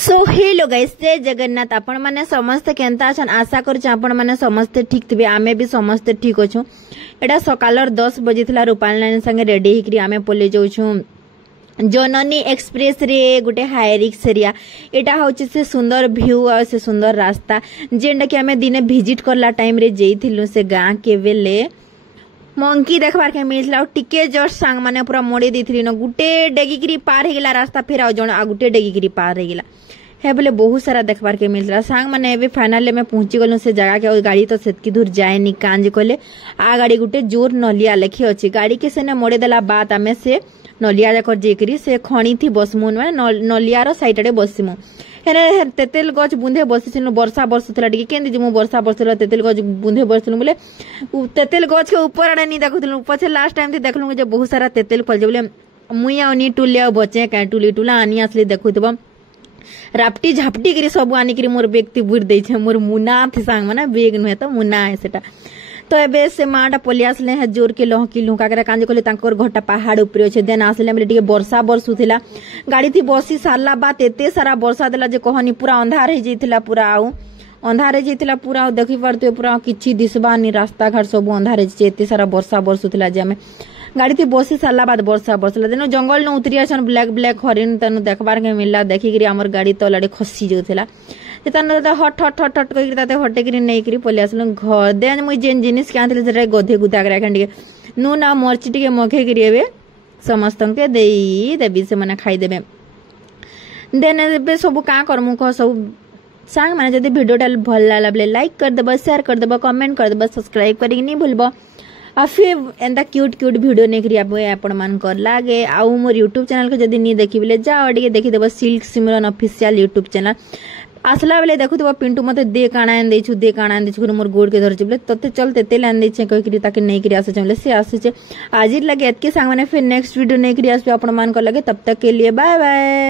So hello guys, जय जगन्नाथ। आपण माने समस्त केंता अछन? आशा कर आपण माने समस्त ठीक थिबे। आमे भी समस्त ठीक अछु। एटा सकालर 10 बजे थिला रूपाल नानी संगे रेडी हिकरी आमे पले जाउछु जननी एक्सप्रेस रे गुटे हाईरिक्स एरिया। एटा होची से सुंदर व्यू आ से सुंदर रास्ता जेंडा कि आमे दिने विजिट करला टाइम रे जेइथिलु से गां के बेले मंकी देखबार के मिलला। टिके जस्ट सांग माने पूरा मोड़ी देथिली न गुटे डेगिकरी पार हे गेला रास्ता, फिर आ जण आ गुटे डेगिकरी पार हे गेला है बोले बहुत सारा देखबार के मिलला। सांग माने एबे फाइनली में पहुंची गलु से जगह के। गाड़ी तो सेतकी दूर जाए नी कांज कोले आ गाड़ी गुटे जोर नलिया लेखी अछि। गाड़ी के सेने मोड़े देला बात आमे से नलिया जाकर जेकरी से खणी थी बसमु माने नलिया रो साइड रे बसिमु। हेरे तेतेल गछ बुंधे बसिसिनु। वर्षा बरसुतला टिके केंदी जमु वर्षा बरसुतला तेतेल गछ बुंधे बसिनु बोले तेतेल गछ के ऊपर आड़े नी देखुतलु। पछे लास्ट टाइम थी देखलु जे बहुत सारा तेतेल फल जे बोले मुई आनी टुलिया बचे का टुली टुला आनी असली देखुतबो राप्टी झापटी करी सब आनी करी मोर व्यक्ति बुर दे छे। मोर मुना थी सांग माने बेग नुहे तो मुना है सेटा। तो एबे से माटा पली आसले है जोर के लहकी लुका करे कांजे कोले तांकर घरटा पहाड़ ऊपर अछि। देन आसले बेले टिके वर्षा बरसुथिला। गाड़ी थी बसी सारला बात एते सारा वर्षा देला जे कहनी पूरा अंधार हे जइथिला। पूरा आउ अंधार हे जइथिला पूरा देखि परते पूरा किछि दिसबा नि रास्ता घाट सब अंधार हे एते सारा वर्षा बरसुथिला जे हमें गाड़ी थी बसी सारला बाद वर्षा बरसला। देन जंगल न उतरी आछन ब्लैक ब्लैक हरिण तनु देखबार के मिलला। देखि करी हमर गाड़ी तो लड़े खसी जोथिला तन हट हट हट हट करी ताते हटे करी नै करी पले आसलु घर। देन मुई जेन जिनिस के आंथिले जरे गधे गुदा करा खंडी नून आ मरची टिके मखे करी एबे समस्तन के देई देबी से माने खाई देबे। देन एबे सब का करमु को सब सांग माने जदी वीडियोटा भल लागले लाइक कर देबो, शेयर कर देबो, कमेंट कर देबो, सब्सक्राइब करी नहीं भूलबो। आ फिर एंदा क्यूट क्यूट वीडियो ने करी आपण मान कर लागे। आ मोर YouTube चैनल को जदी नहीं देखिबले जाओ टिके देखि देबो सिल्क सिमरन ऑफिशियल YouTube चैनल। आसला बेले देखु तो पिंटू मते दे काना आन देछु दे काना आन देछु मोर गोड़ के धर चिबले तते चल तेते लान देछे कहि करी ताके नै करी आसे चले से आसे छे। आज लगे एतके सांग माने फिर नेक्स्ट वीडियो नै करी आसे आपण मान कर लगे। तब तक के लिए बाय बाय।